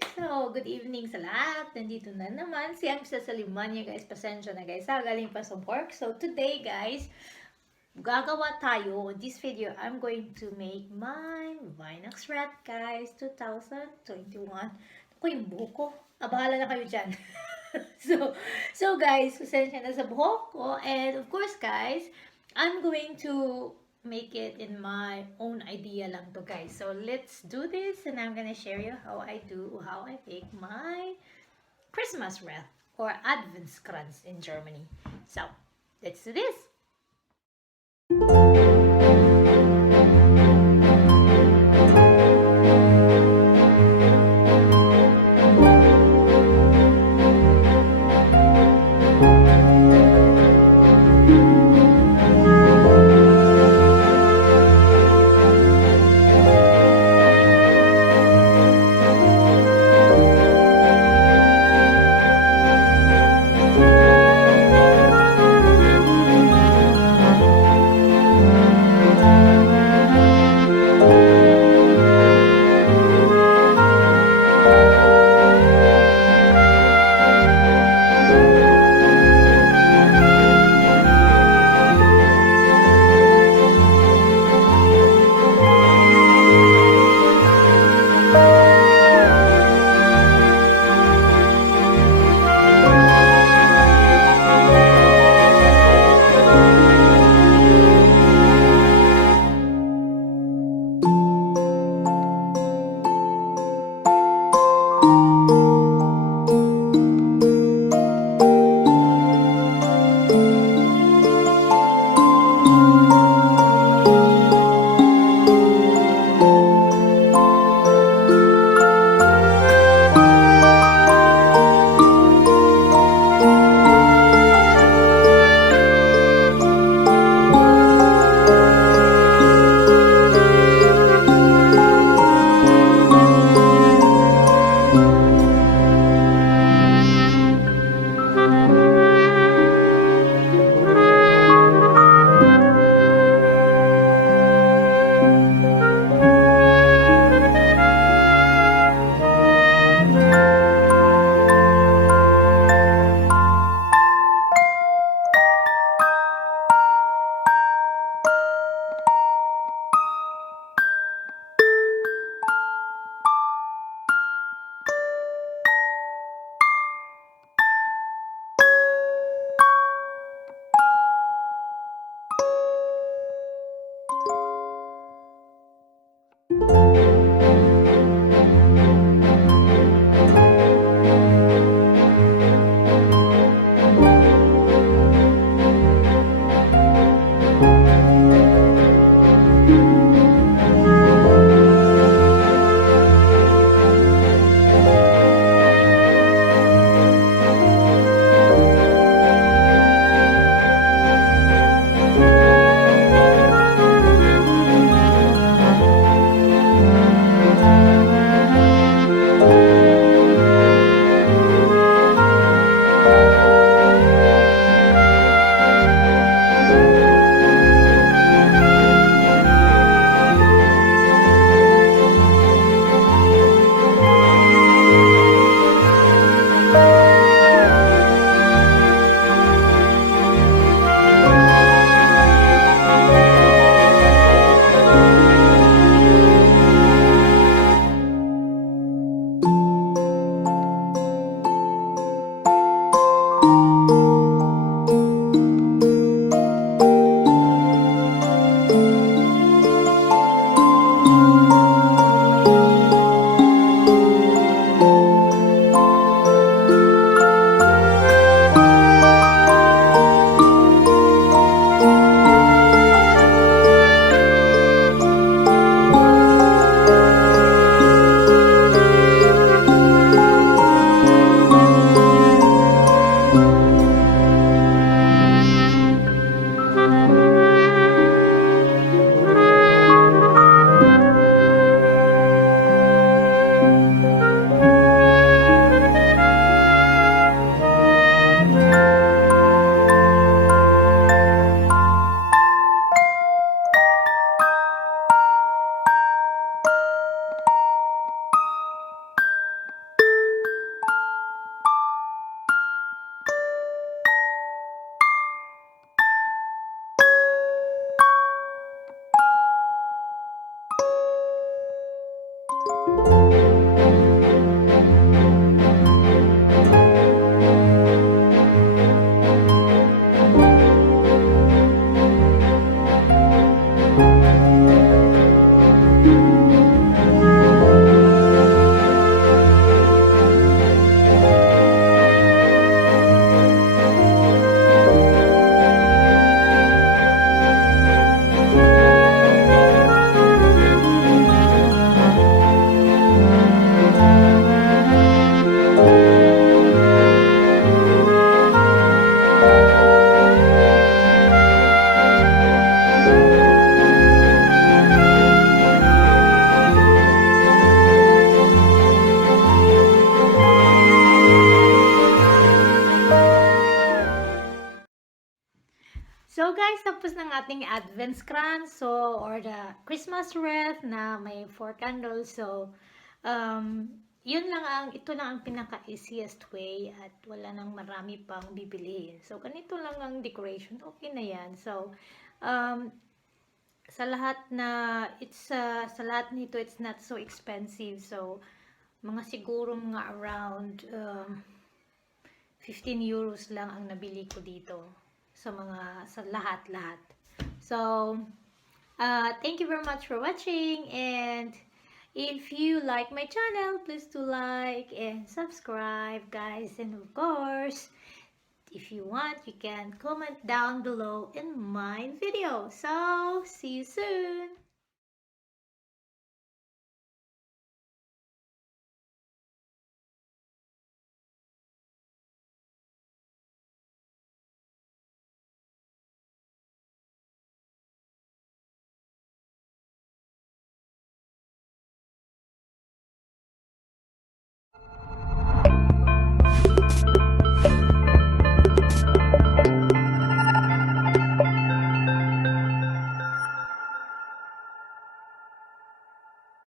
So, good evening sa lahat. Nandito na naman si AngbisayasaAlemanya, guys. Pasensya na, guys. Galing pa sa work. So, today, guys, gagawa tayo. In this video, I'm going to make my Vinox Wreath, guys. 2021. Ako yung buhok ko. Bahala na kayo dyan. so, guys, pasensya na sa buhok ko. And, of course, guys, I'm going to make it in my own idea lang to, guys. So let's do this, and I'm gonna share you how I make my Christmas wreath or Adventskranz in Germany. So let's do this. So guys, tapos ng ating Advent crans, so, or the Christmas wreath na may 4 candles. So, ito lang ang pinaka-easiest way at wala nang marami pang bibilihin. So, ganito lang ang decoration. Okay na yan. So, sa lahat nito, it's not so expensive. So, siguro mga around 15 euros lang ang nabili ko dito sa lahat. So, thank you very much for watching, and if you like my channel, please do like and subscribe, guys. And of course, if you want, you can comment down below in my video. So, see you soon!